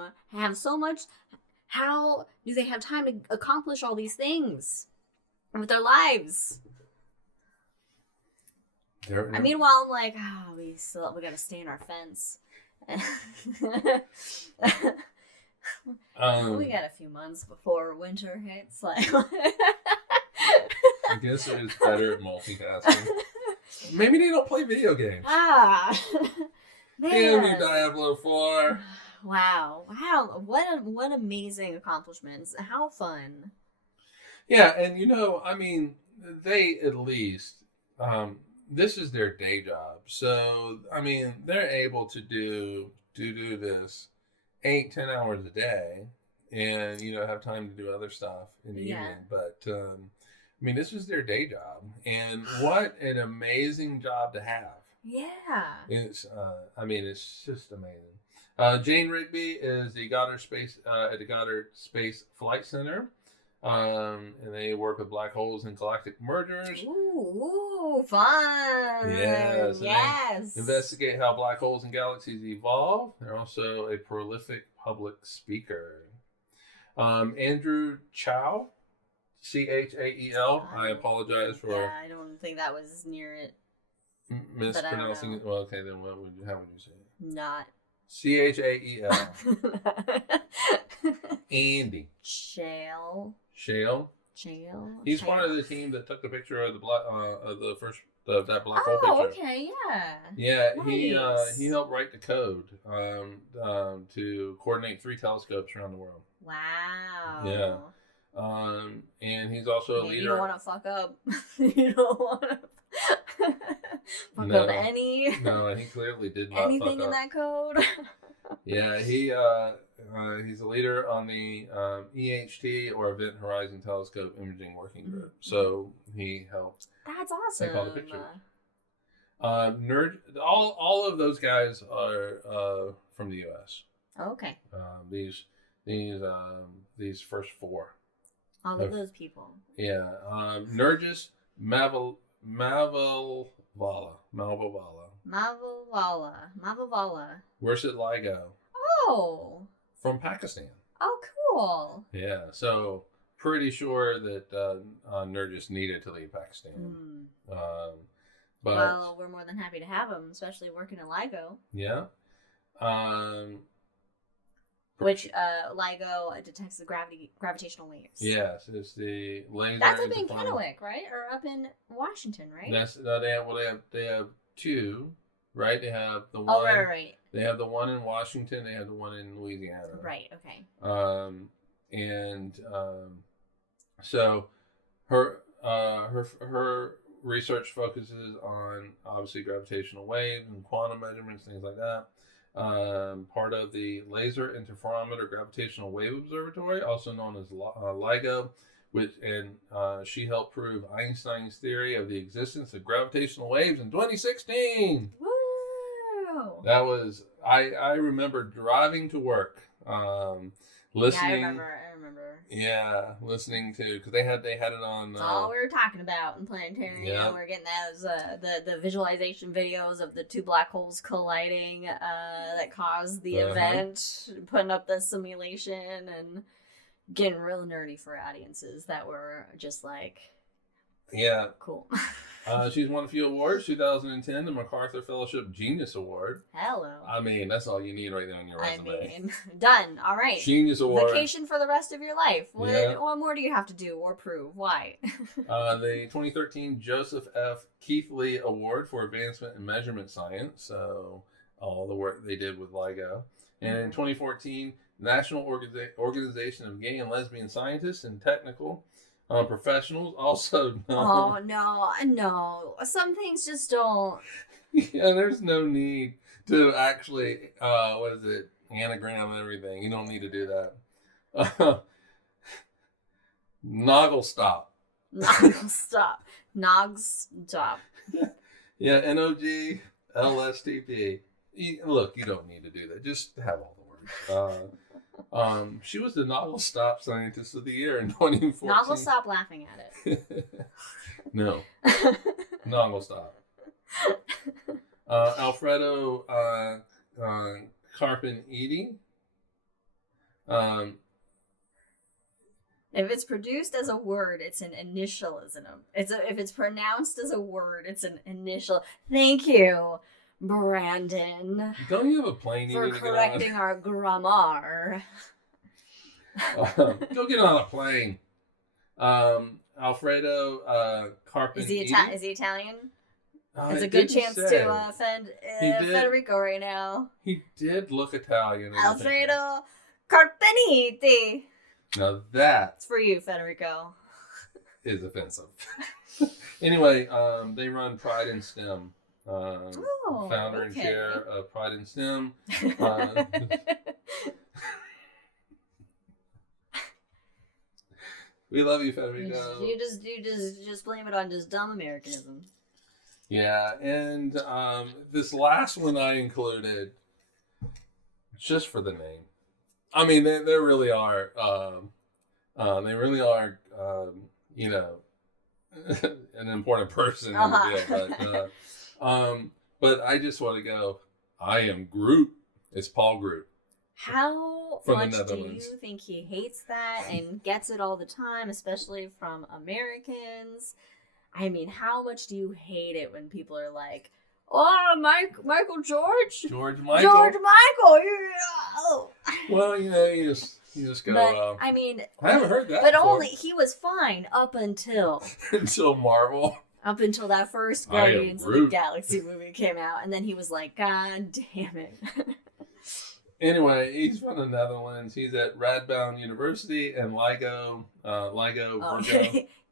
how do they have time to accomplish all these things with their lives? Meanwhile, I'm like, we gotta stay in our fence. We got a few months before winter hits. Like, I guess it is better at multitasking. Maybe they don't play video games. Man. Damn you, Diablo 4. Wow. What amazing accomplishments. How fun. Yeah, and they at least, this is their day job. So, they're able to do this 8-10 hours a day and, have time to do other stuff in the evening. But, this is their day job. And what an amazing job to have. Yeah. It's just amazing. Jane Rigby is the Goddard Space at the Goddard Space Flight Center. And they work with black holes and galactic mergers. Ooh, fun. Yes. Yes. Investigate how black holes and galaxies evolve. They're also a prolific public speaker. Andrew Chow, Chael. I apologize for. Yeah, I don't think that was near it. Mispronouncing it. Well, okay, then how would you say it? Not. Chael. Andy. Shale. He's one of the team that took the picture of the that black hole picture. Oh, okay, yeah. Yeah, Nice. he helped write the code to coordinate 3 telescopes around the world. Wow. Yeah. And he's also a leader. You don't want to fuck up. You don't want to fuck up any. No, he clearly did not. Anything in that code. Yeah, he's a leader on the EHT, or Event Horizon Telescope Imaging Working Group. So he helped. That's awesome. Take all the pictures. All of those guys are from the U.S. Okay. these first four. All of those people. Yeah. Nergis Malvolvala. Worship LIGO. Oh. From Pakistan. Oh, cool. Yeah. So pretty sure that Nergis needed to leave Pakistan. But well, we're more than happy to have him, especially working at LIGO. Yeah. Which LIGO detects the gravitational waves. Yes, it's the laser. That's up in Kennewick, right? Or up in Washington, right? They have two, right? They have the one. Oh, right. They have the one in Washington. They have the one in Louisiana. Right. Okay. So her research focuses on obviously gravitational waves and quantum measurements, things like that. Part of the Laser Interferometer Gravitational Wave Observatory, also known as LIGO, she helped prove Einstein's theory of the existence of gravitational waves in 2016. Woo! That was I remember driving to work, listening. Yeah, I remember. Yeah, listening to because they had it on. That's all we were talking about in Planetarium. Yeah. We're getting those the visualization videos of the two black holes colliding that caused the event, putting up the simulation, and getting real nerdy for audiences that were just like, yeah, cool. She's won a few awards. 2010, the MacArthur Fellowship Genius Award. Hello. I mean, that's all you need right there on your resume. Done. All right. Genius Award. Vacation for the rest of your life. What more do you have to do or prove? Why? The 2013 Joseph F. Keithley Award for Advancement in Measurement Science. So all the work they did with LIGO. And in 2014, National Organization of Gay and Lesbian Scientists and Technical Professionals, also known. Oh, no. Some things just don't. Yeah, there's no need to actually, anagram and everything. You don't need to do that. Noggle stop. Nogs stop. Yeah, NOGLSTP. Look, you don't need to do that. Just have all the words. She was the Noggle Stop Scientist of the Year in 2014. Noggle stop laughing at it. No. Noggle stop. Alfredo Carpeniti. If it's produced as a word, it's an initialism. If it's pronounced as a word, it's an initial. Thank you, Brandon. Don't you have a plane you for need to correcting get on? our grammar. Go get on a plane. Alfredo Carpeniti. Is he Italian? There's a good chance to offend Federico right now. He did look Italian. Alfredo Carpeniti. Now that's for you, Federico. Is offensive. Anyway, they run Pride in STEM. Founder and chair of Pride in STEM. We love you, Federico. You just blame it on just dumb Americanism. Yeah, and this last one I included just for the name. I mean, they really are. They really are. An important person in the deal. But I just want to go. I am Groot. It's Paul Groot. How much do you think he hates that and gets it all the time, especially from Americans? I mean, how much do you hate it when people are like, "Oh, Michael George Michael, yeah." Well, you just go. But, I mean, I haven't heard that. But before. only he was fine up until Marvel. Up until that first Guardians of the Galaxy movie came out, and then he was like, "God damn it." Anyway, he's from the Netherlands. He's at Radboud University and LIGO. Virgo.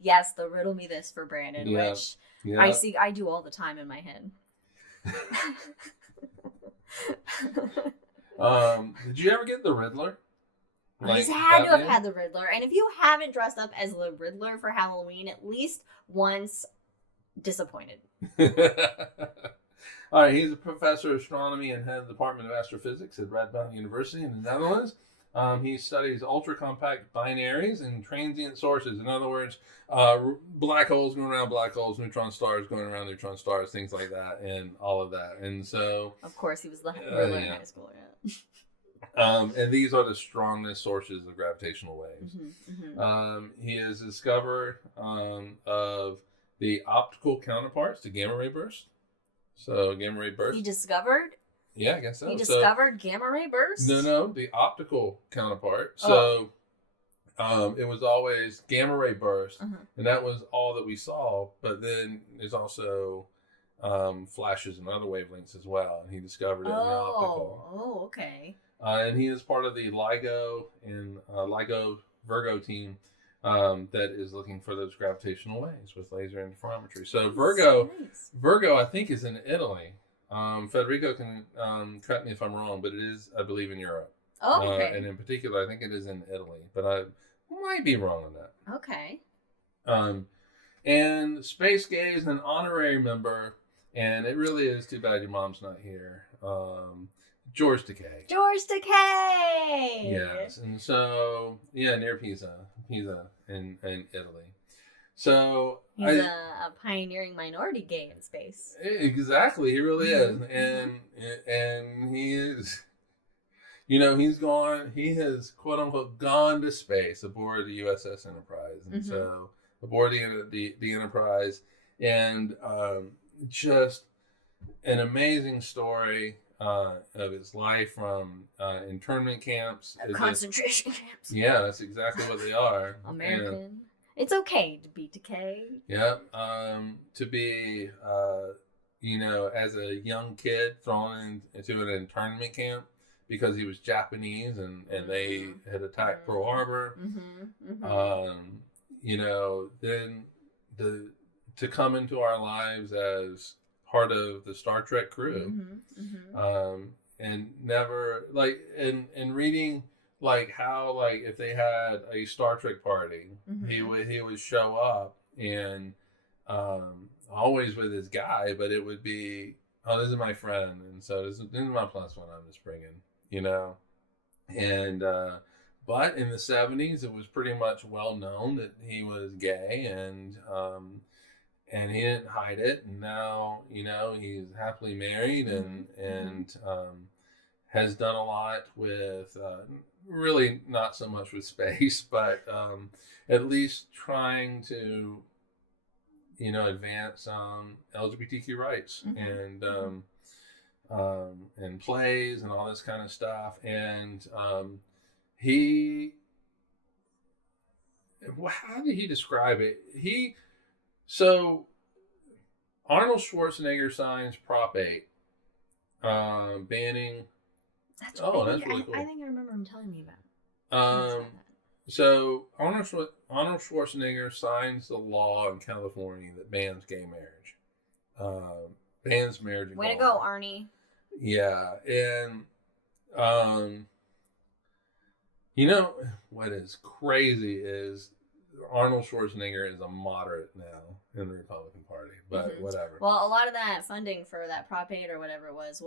Yes, the riddle me this for Brandon, which I do all the time in my head. Did you ever get the Riddler? He's had to have had the Riddler, and if you haven't dressed up as the Riddler for Halloween at least once, disappointed. All right, he's a professor of astronomy and head of the Department of Astrophysics at Radboud University in the Netherlands. He studies ultra-compact binaries and transient sources. In other words, black holes going around black holes, neutron stars going around neutron stars, things like that, and all of that. And so, of course, he was the ruler in high school. Yeah. And these are the strongest sources of gravitational waves. He has discovered of the optical counterparts to gamma ray burst. So gamma ray burst. He discovered. Yeah, I guess so. He discovered gamma ray burst? No, the optical counterpart. So it was always gamma ray burst, and that was all that we saw. But then there's also flashes and other wavelengths as well, and he discovered it in the optical. Oh, okay. And he is part of the LIGO and LIGO Virgo team that is looking for those gravitational waves with laser interferometry. So Virgo, I think, is in Italy. Federico can correct me if I'm wrong, but it is, I believe, in Europe. Oh, okay. And in particular, I think it is in Italy, but I might be wrong on that. Okay. And Space Gay is an honorary member, and it really is too bad your mom's not here. George Takei. George Takei! Yes, and so, yeah, near Pisa in Italy. So he's a pioneering minority gay in space. Exactly, he really is, and he is. He has quote unquote gone to space aboard the USS Enterprise, and so aboard the Enterprise, and just an amazing story of his life from internment camps, concentration camps. Yeah, that's exactly what they are. American. And, it's okay to be Takei. Yeah, to be, as a young kid thrown into an internment camp because he was Japanese and they had attacked Pearl Harbor. Then to come into our lives as part of the Star Trek crew, and never and reading. How if they had a Star Trek party, he would show up and always with his guy, but it would be, oh, this is my friend, and so this is my plus one I'm just bringing, and but in the 70s it was pretty much well known that he was gay, and he didn't hide it, and now he's happily married and has done a lot with. Really not so much with space, but at least trying to, advance LGBTQ rights and plays and all this kind of stuff. And how did he describe it? Arnold Schwarzenegger signs Prop 8, banning. That's really cool. I think I remember him telling me about it. So Arnold Schwarzenegger signs the law in California that bans gay marriage. Bans marriage. Way to go, Arnie. Yeah, and what is crazy is Arnold Schwarzenegger is a moderate now in the Republican Party, but whatever. Well, a lot of that funding for that Prop 8 or whatever it was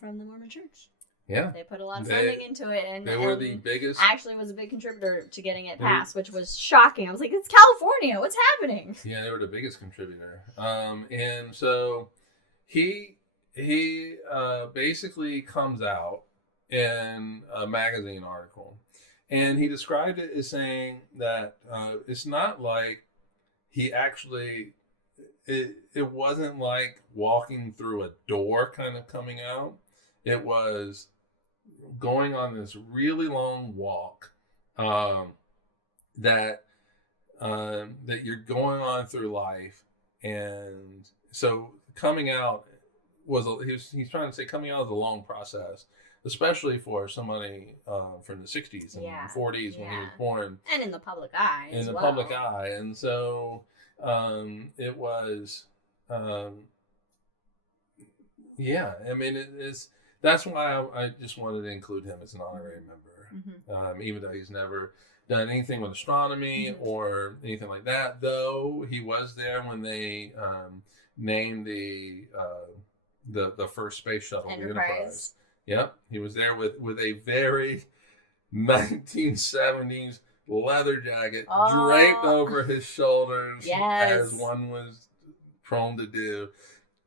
from the Mormon Church. Yeah, they put a lot of funding into it, and they were the biggest. Actually, was a big contributor to getting it passed, which was shocking. I was like, "It's California. What's happening?" Yeah, they were the biggest contributor. And so he basically comes out in a magazine article, and he described it as saying that it's not like he actually. It wasn't like walking through a door, kind of coming out. It was going on this really long walk that you're going on through life, and so coming out he's trying to say coming out is a long process, especially for somebody from the 60s and 40s when he was born, and in the public eye. Public eye, and so it was. It's. That's why I just wanted to include him as an honorary member, even though he's never done anything with astronomy or anything like that. Though he was there when they named the first space shuttle, the Enterprise. Yep, he was there with a very, 1970s leather jacket Oh. draped over his shoulders, Yes. as one was prone to do.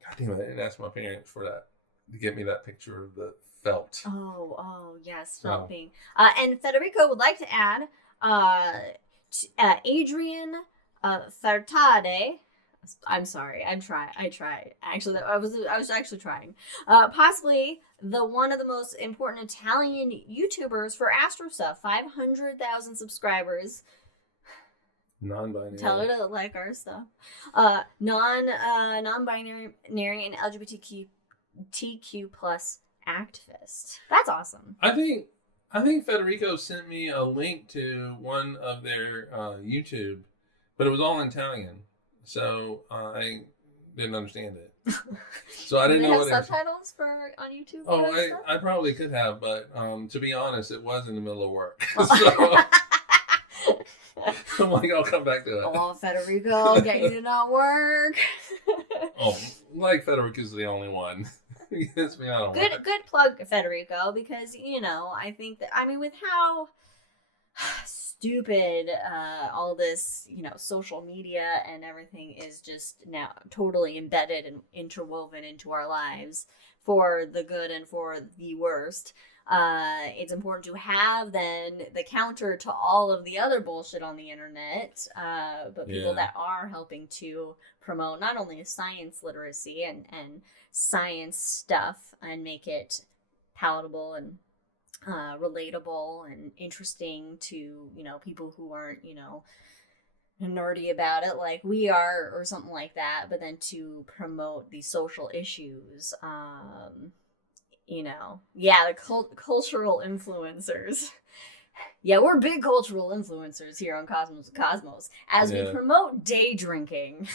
God damn it! I didn't ask my parents for that to get me that picture of the felt. Oh, yes, So. felting. And Federico would like to add, Adrian Fertade. I'm sorry. I tried. Actually, I was actually trying. Possibly the one of the most important Italian YouTubers for astro stuff. 500,000 subscribers. Non-binary. Tell her to like our stuff. Non-binary and LGBTQ plus activist. That's awesome. I think Federico sent me a link to one of their YouTube, but it was all in Italian, so I didn't understand it. So I didn't know what subtitles for on YouTube. Oh, I probably could have, but to be honest, it was in the middle of work. So I'm like, I'll come back to it. Oh, Federico, getting to not work. Oh, like Federico's the only one. Gets me out of work. Good plug, Federico, because I think that with how stupid all this social media and everything is just now totally embedded and interwoven into our lives for the good and for the worst. It's important to have then the counter to all of the other bullshit on the internet, but people that are helping to promote not only science literacy and science stuff and make it palatable and relatable and interesting to people who aren't nerdy about it like we are or something like that, but then to promote these social issues. The cultural influencers. Yeah, we're big cultural influencers here on Cosmos as we promote day drinking.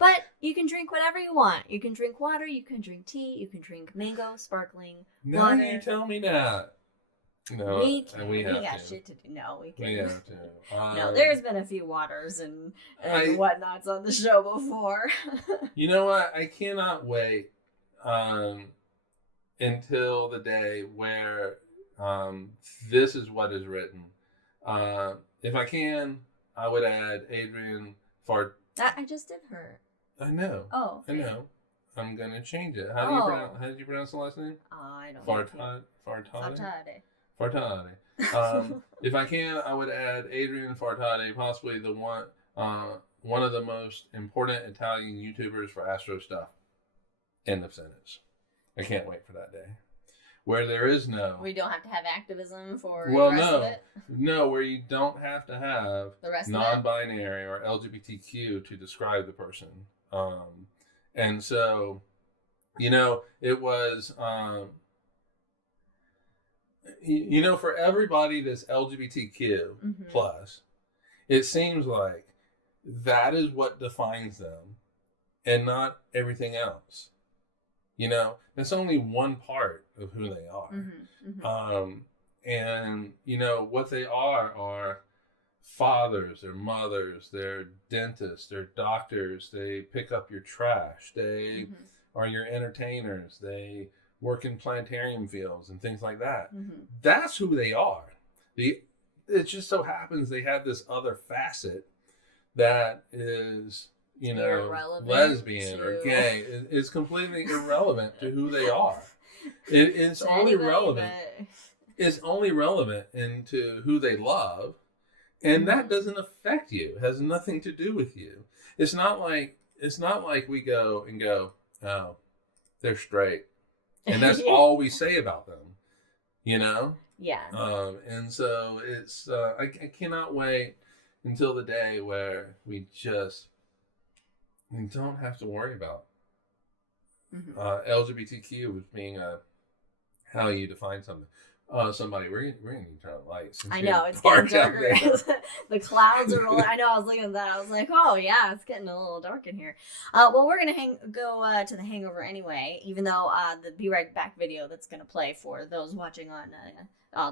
But you can drink whatever you want. You can drink water, you can drink tea, you can drink mango, sparkling water. Now you tell me that. No, we got shit to do. No, we can. We have to. No, there's been a few waters and whatnots on the show before. You know what? I cannot wait until the day where this is what is written. If I can, I would add Adrian Fart. I just did her. I know. Oh. Okay. I know. I'm gonna change it. How did you pronounce the last name? I don't know. Fartade. If I can, I would add Adrian Fartade, possibly the one of the most important Italian YouTubers for astro stuff. End of sentence. I can't wait for that day. Where there is no... We don't have to have activism for the rest of it? No, where you don't have to have the rest non-binary or LGBTQ to describe the person. And so, it was... for everybody that's LGBTQ plus, it seems like that is what defines them and not everything else. That's only one part of who they are. And what they are fathers, they're mothers, they're dentists, they're doctors, they pick up your trash, they are your entertainers, they work in planetarium fields and things like that. That's who they are. It just so happens they have this other facet that is, lesbian or gay. It's completely irrelevant to who they are. It's only relevant. It's only relevant into who they love, and that doesn't affect you. It has nothing to do with you. It's not like we go, oh, they're straight. And that's all we say about them, Yeah. And so it's, I cannot wait until the day where we don't have to worry about LGBTQ as being how you define something. Somebody, we're gonna need to turn on lights. I know, it's getting darker. The clouds are rolling. I know, I was looking at that. I was like, oh yeah, it's getting a little dark in here. Well, we're gonna go to the hangover anyway, even though the Be Right Back video that's gonna play for those watching on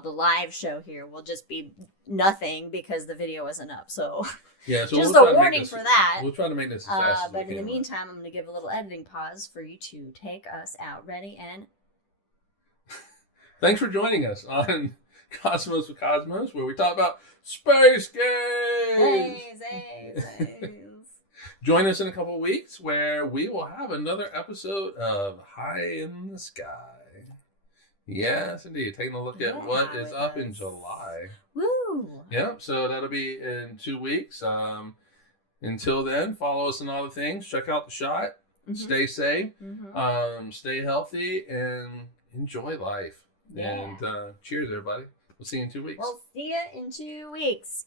the live show here will just be nothing because the video isn't up. So yeah, so just a warning for that. We'll try to make this as fast as we can. But in the meantime, I'm gonna give a little editing pause for you to take us out. Ready and Thanks for joining us on Cosmos with Cosmos, where we talk about space gays. Join us in a couple of weeks where we will have another episode of High in the Sky. Yes, indeed. Taking a look at what is up in July. Woo! Yep, so that'll be in 2 weeks. Until then, follow us on all the things. Check out the shot. Mm-hmm. Stay safe. Mm-hmm. Stay healthy and enjoy life. Yeah. And cheers, everybody. We'll see you in 2 weeks. We'll see you in 2 weeks.